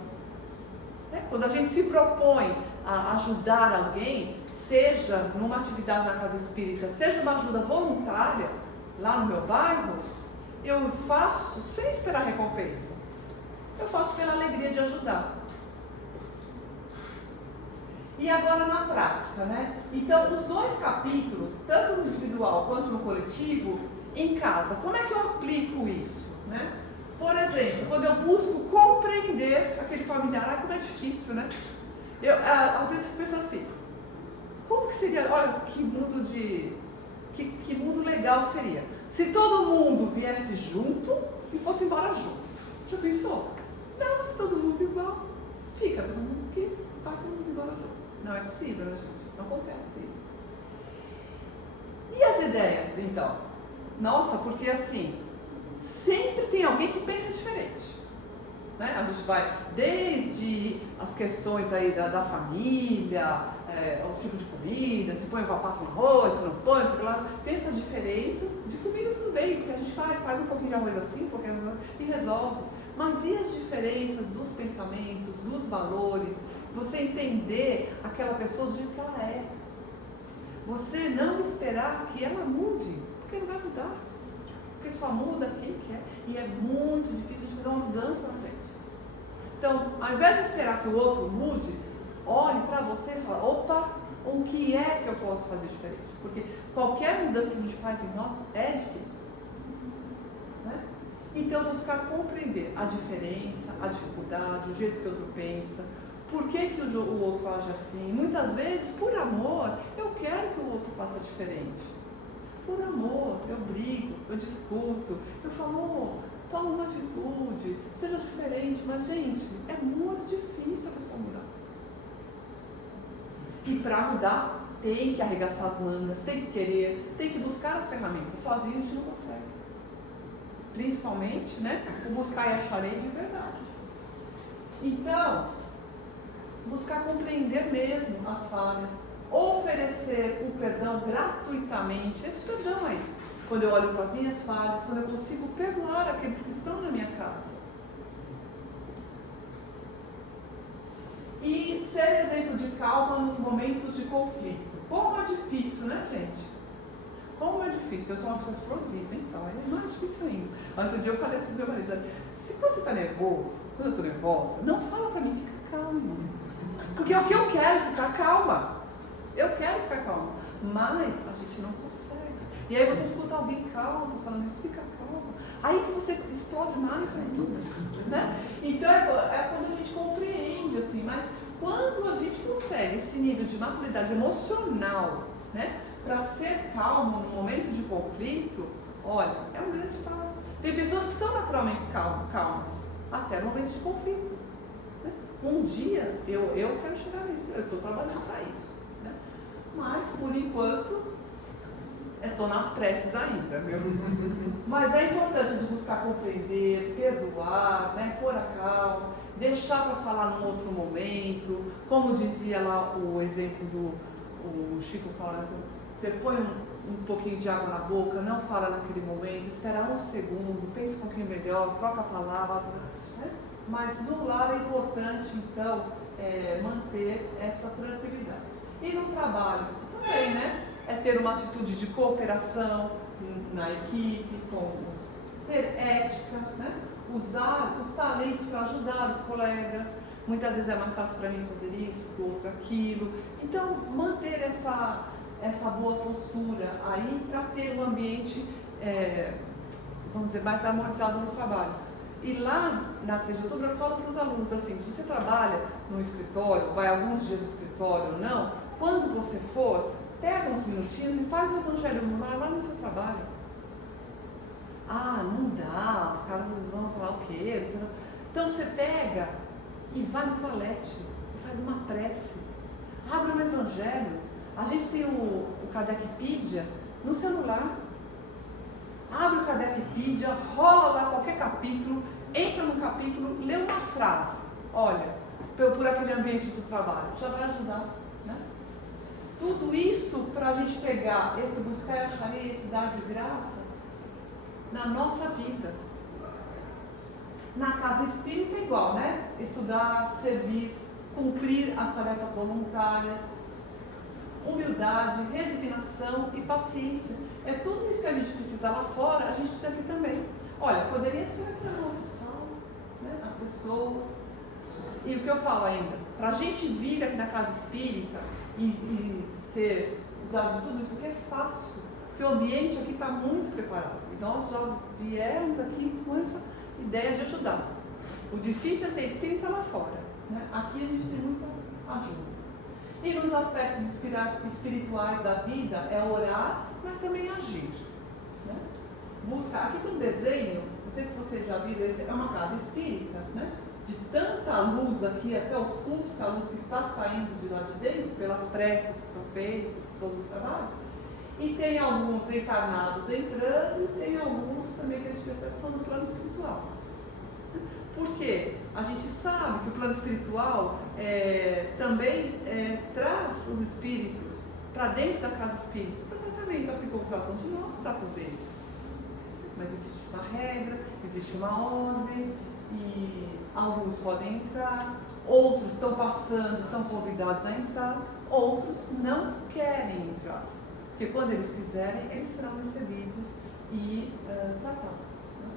Quando a gente se propõe a ajudar alguém, seja numa atividade na casa espírita, seja uma ajuda voluntária, lá no meu bairro, eu faço sem esperar recompensa. Eu faço pela alegria de ajudar. E agora na prática, né? Então, os dois capítulos, tanto no individual quanto no coletivo, em casa, como é que eu aplico isso, né? Por exemplo, quando eu busco compreender aquele familiar, como é difícil, né? Eu, às vezes, eu penso assim, como que seria, olha, que mundo legal seria, se todo mundo viesse junto e fosse embora junto. Já pensou? Não, se todo mundo igual, fica todo mundo aqui, vai todo mundo embora junto. Não é possível, né, gente? Não acontece isso. E as ideias, então? Nossa, porque assim, sempre tem alguém que pensa diferente. Né? A gente vai desde as questões aí da família, o tipo de comida, se põe passa no arroz, se não põe, se lá, pensa as diferenças. De comida tudo bem, porque a gente faz um pouquinho de arroz assim, um pouquinho e resolve. Mas e as diferenças dos pensamentos, dos valores? Você entender aquela pessoa do jeito que ela é. Você não esperar que ela mude, porque não vai mudar. Porque só muda quem quer. E é muito difícil de fazer uma mudança na gente. Então, ao invés de esperar que o outro mude, olhe para você e fala, opa, o que é que eu posso fazer diferente? Porque qualquer mudança que a gente faz em nós é difícil. Né? Então, buscar compreender a diferença, a dificuldade, o jeito que o outro pensa, por que o outro age assim. Muitas vezes, por amor, eu quero que o outro faça diferente. Por amor, eu brigo, eu discuto, eu falo, toma uma atitude, seja diferente. Mas, gente, é muito difícil a pessoa mudar. E para mudar, tem que arregaçar as mangas, tem que querer, tem que buscar as ferramentas. Sozinho a gente não consegue. Principalmente, né, o buscar e acharei de verdade. Então, buscar compreender mesmo as falhas, oferecer o perdão gratuitamente, esse perdão aí, quando eu olho para as minhas falhas, quando eu consigo perdoar aqueles que estão na minha casa. E ser exemplo de calma nos momentos de conflito. Como é difícil, né, gente? Como é difícil. Eu sou uma pessoa explosiva, então é mais difícil ainda. Outro dia eu falei assim pro meu marido, quando você está nervoso, quando eu estou nervosa, não fala para mim, fica calma. Porque o que eu quero é ficar calma. Eu quero ficar calma. Mas a gente não consegue. E aí você escuta alguém calmo, falando isso, fica calma. Aí que você explode mais ainda. Né? Então é quando a gente compreende, assim, mas quando a gente consegue esse nível de maturidade emocional, né, para ser calmo no momento de conflito, olha, é um grande passo. Tem pessoas que são naturalmente calmas, até no momento de conflito. Né? Um dia eu quero chegar nisso, eu estou trabalhando para isso. Né? Mas, por enquanto, eu estou nas preces ainda, viu? Mas é importante de buscar compreender, perdoar, né, pôr a calma, deixar para falar num outro momento. Como dizia lá o exemplo do Chico falando, você põe um pouquinho de água na boca, não fala naquele momento, espera um segundo, pensa um pouquinho melhor, troca a palavra. Né? Mas no lar é importante, então, manter essa tranquilidade. E no trabalho também, né? É ter uma atitude de cooperação na equipe, ter ética, né? Usar os talentos para ajudar os colegas. Muitas vezes é mais fácil para mim fazer isso, para o outro aquilo. Então, manter essa boa postura aí para ter um ambiente, vamos dizer, mais harmonizado no trabalho. E lá na 3 de outubro eu falo para os alunos assim, se você trabalha no escritório, vai alguns dias no escritório ou não, quando você for, pega uns minutinhos e faz o evangelho lá no seu trabalho. Ah, não dá, os caras vão falar o quê? Então você pega e vai no toalete e faz uma prece. Abre um evangelho. A gente tem o Kardecpedia no celular. Abre o Kardecpedia, rola lá qualquer capítulo, entra no capítulo, lê uma frase. Olha, por aquele ambiente do trabalho. Já vai ajudar. Né? Tudo isso para a gente pegar esse buscar e achar esse dar de graça na nossa vida. Na casa espírita é igual, né? Estudar, servir, cumprir as tarefas voluntárias, humildade, resignação e paciência. É tudo isso que a gente precisa lá fora, a gente precisa aqui também. Olha, poderia ser aqui a nossa sala, né? As pessoas. E o que eu falo ainda, para a gente vir aqui na casa espírita e ser usado de tudo isso aqui é fácil, porque o ambiente aqui está muito preparado. E nós já viemos aqui com essa ideia de ajudar. O difícil é ser espírita lá fora. Né? Aqui a gente tem muita ajuda. E nos aspectos espirituais da vida é orar, mas também agir. Né? Buscar. Aqui tem um desenho, não sei se vocês já viram, é uma casa espírita, né? De tanta luz aqui, até o fusca, a luz que está saindo de lá de dentro, pelas preces que são feitas, todo o trabalho. E tem alguns encarnados entrando e tem alguns também que a gente percebe que são do plano espiritual. Por quê? A gente sabe que o plano espiritual também traz os espíritos para dentro da casa espírita, para tratamento, assim como tratam de nós, tratam deles. Mas existe uma regra, existe uma ordem, e alguns podem entrar, outros estão passando, estão convidados a entrar, outros não querem entrar. Porque quando eles quiserem, eles serão recebidos e tratados. Né?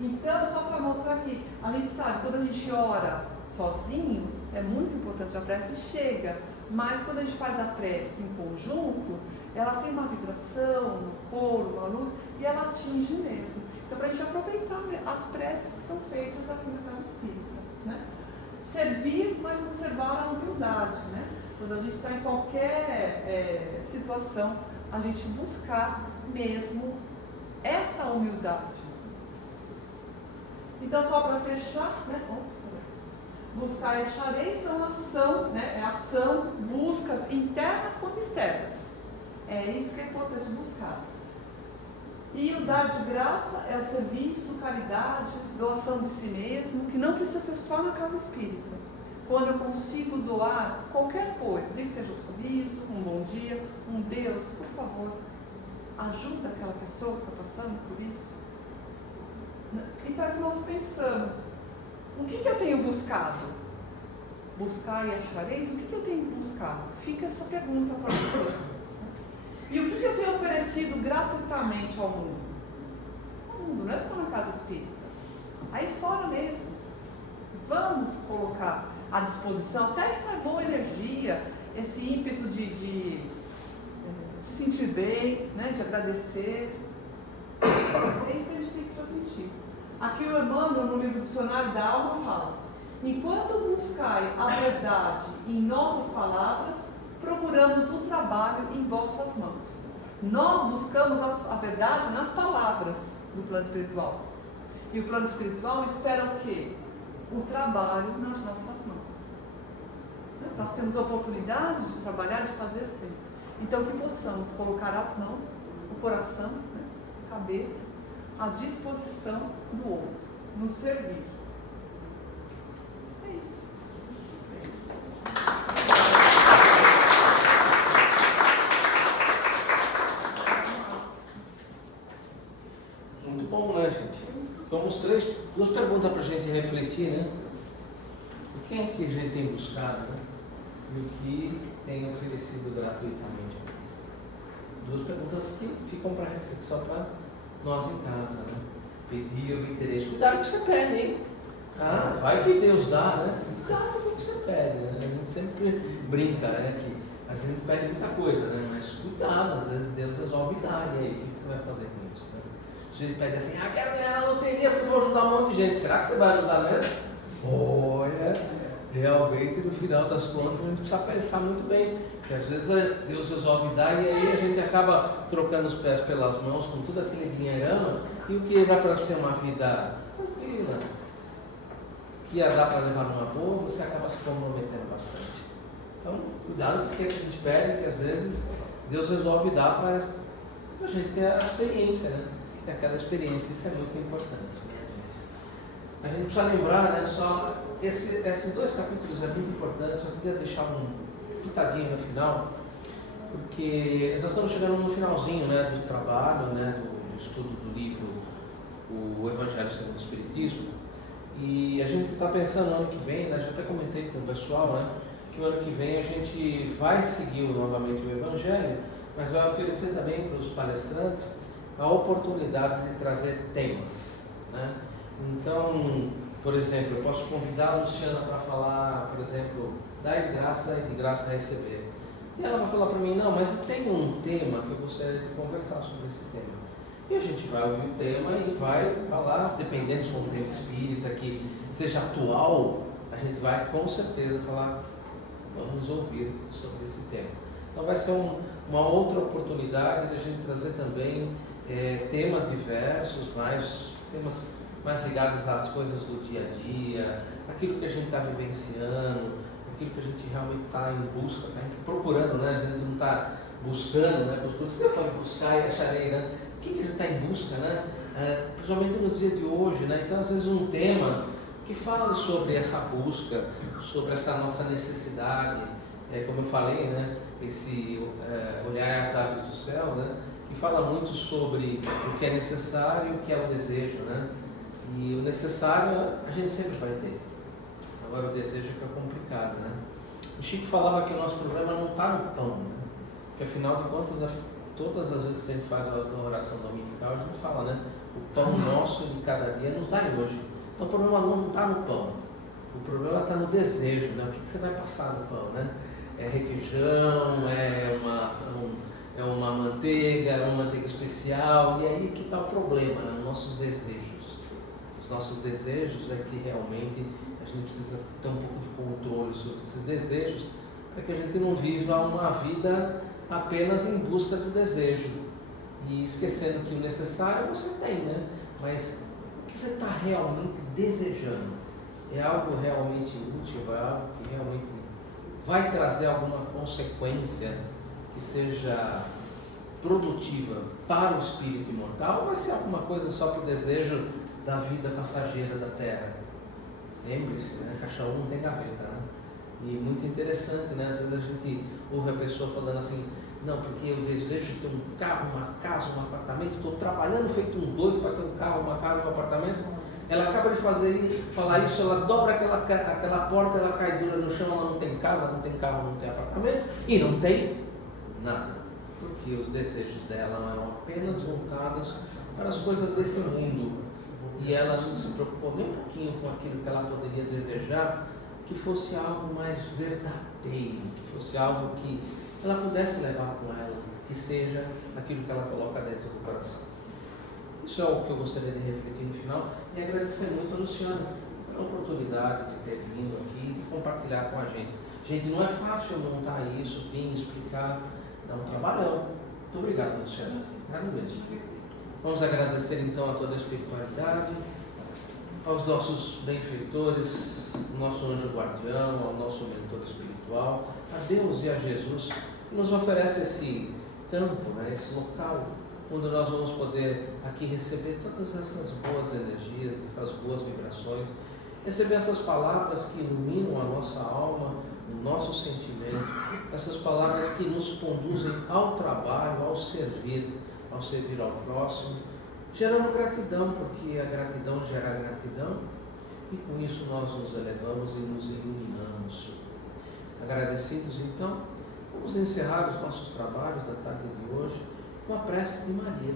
Então, só para mostrar que a gente sabe, quando a gente ora sozinho, é muito importante, a prece chega, mas quando a gente faz a prece em conjunto, ela tem uma vibração no coro, uma luz, e ela atinge mesmo. Então, para a gente aproveitar as preces que são feitas aqui na Casa Espírita, né? Servir, mas conservar a humildade, né? Quando a gente está em qualquer situação, a gente buscar mesmo essa humildade. Então, só para fechar, né? Buscar e achareis são, né? É ação, buscas internas quanto externas. É isso que é importante buscar. E o dar de graça é o serviço, caridade, doação de si mesmo, que não precisa ser só na Casa Espírita. Quando eu consigo doar qualquer coisa, nem que seja um sorriso, um bom dia, um Deus, por favor, ajuda aquela pessoa que está passando por isso. Então nós pensamos, o que eu tenho buscado? Buscar e achareis? O que eu tenho buscado? Fica essa pergunta para você. E o que eu tenho oferecido gratuitamente ao mundo? Ao mundo, não é só na Casa Espírita. Aí fora mesmo. Vamos colocar à disposição até essa boa energia, esse ímpeto de se sentir bem, né, de agradecer. É isso que a gente tem que transmitir. Aqui o Emmanuel, no livro Dicionário da Alma, fala: enquanto buscai a verdade em nossas palavras, procuramos o trabalho em vossas mãos. Nós buscamos a verdade nas palavras do plano espiritual. E o plano espiritual espera o quê? O trabalho nas nossas mãos. Nós temos a oportunidade de trabalhar, de fazer sempre. Então, que possamos colocar as mãos, o coração, né, a cabeça, à disposição do outro, nos servir. É isso. Muito bom, né, gente? Vamos duas perguntas para a gente refletir, né? O que é que a gente tem buscado, né? E o que tem oferecido gratuitamente. Duas perguntas que ficam para reflexão para nós em casa, né? Pedir, obter. Cuidado com o que você pede, hein? Ah, vai que Deus dá, né? Cuidado com o que você pede, né? A gente sempre brinca, né? Que às vezes a gente pede muita coisa, né? Mas cuidado, às vezes Deus resolve dar. E aí, o que você vai fazer com isso, né? A gente pede assim: ah, quero ganhar na loteria porque eu vou ajudar um monte de gente. Será que você vai ajudar mesmo? Olha, realmente no final das contas a gente precisa pensar muito bem. Porque às vezes Deus resolve dar e aí a gente acaba trocando os pés pelas mãos com todo aquele dinheirão. E o que era para ser uma vida tranquila, que ia dar para levar numa boa, você acaba se comprometendo bastante. Então, cuidado com o que a gente pede, que às vezes Deus resolve dar para a gente ter a experiência, né? Ter aquela experiência, isso é muito importante. Né, a gente precisa lembrar, né, só esses dois capítulos é muito importante, só queria deixar um pitadinho no final, porque nós estamos chegando no finalzinho, né, do trabalho, né, do estudo do livro O Evangelho segundo o Espiritismo, e a gente está pensando no ano que vem, né, já até comentei com o pessoal, né, que o ano que vem a gente vai seguir novamente o Evangelho, mas vai oferecer também para os palestrantes a oportunidade de trazer temas, né? Então, por exemplo, eu posso convidar a Luciana para falar, por exemplo, dar de graça e de graça receber. E ela vai falar para mim: não, mas eu tenho um tema que eu gostaria de conversar sobre esse tema. E a gente vai ouvir o tema e vai falar, dependendo se for um tema espírita que seja atual, a gente vai com certeza falar, vamos ouvir sobre esse tema. Então vai ser uma outra oportunidade de a gente trazer também temas diversos, temas mais ligados às coisas do dia a dia, aquilo que a gente está vivenciando, aquilo que a gente realmente está em busca, está procurando, né? A gente não está buscando, né? Por isso que eu falo buscar e acharei, né? O que a gente está em busca, né? Principalmente nos dias de hoje, né? Então, às vezes, um tema que fala sobre essa busca, sobre essa nossa necessidade, como eu falei, né? Esse olhar as aves do céu, né? Que fala muito sobre o que é necessário e o que é o desejo, né? E o necessário a gente sempre vai ter. Agora o desejo fica complicado, né? O Chico falava que o nosso problema não está no pão, né? Porque afinal de contas, todas as vezes que a gente faz a oração dominical, a gente fala, né? O pão nosso de cada dia nos dá hoje. Então o problema não está no pão. O problema está no desejo, né? O que você vai passar no pão, né? requeijão, é uma manteiga especial. E aí que está o problema, né? Nossos desejos. Os nossos desejos é que realmente a gente precisa ter um pouco de controle sobre esses desejos, para que a gente não viva uma vida apenas em busca do desejo e esquecendo que o necessário você tem, né? Mas o que você está realmente desejando? É algo realmente útil? É algo que realmente vai trazer alguma consequência que seja produtiva para o espírito imortal, ou vai ser alguma coisa só para o desejo da vida passageira da Terra? Lembre-se, né? Cachorro não tem gaveta, né? E muito interessante, né? Às vezes a gente ouve a pessoa falando assim: não, porque eu desejo ter um carro, uma casa, um apartamento, estou trabalhando feito um doido para ter um carro, uma casa, um apartamento. Ela acaba de falar isso, ela dobra aquela porta, ela cai dura no chão, ela não tem casa, não tem carro, não tem apartamento e não tem nada, porque os desejos dela eram apenas voltados para as coisas desse mundo, e ela não se preocupou nem um pouquinho com aquilo que ela poderia desejar, que fosse algo mais verdadeiro, que fosse algo que ela pudesse levar com ela, que seja aquilo que ela coloca dentro do coração. Isso é o que eu gostaria de refletir no final, e agradecer muito a Luciana pela oportunidade de ter vindo aqui e de compartilhar com a gente. Gente, não é fácil montar isso, vir explicar, dá um trabalhão. Muito obrigado, Luciana. Obrigado mesmo. Vamos agradecer então a toda a espiritualidade, aos nossos benfeitores, ao nosso anjo guardião, ao nosso mentor espiritual, a Deus e a Jesus, que nos oferece esse campo, né, esse local, onde nós vamos poder aqui receber todas essas boas energias, essas boas vibrações, receber essas palavras que iluminam a nossa alma, o nosso sentimento, essas palavras que nos conduzem ao trabalho, ao servir ao próximo, gerando gratidão, porque a gratidão gera gratidão, e com isso nós nos elevamos e nos iluminamos. Agradecidos então, vamos encerrar os nossos trabalhos da tarde de hoje com a prece de Maria.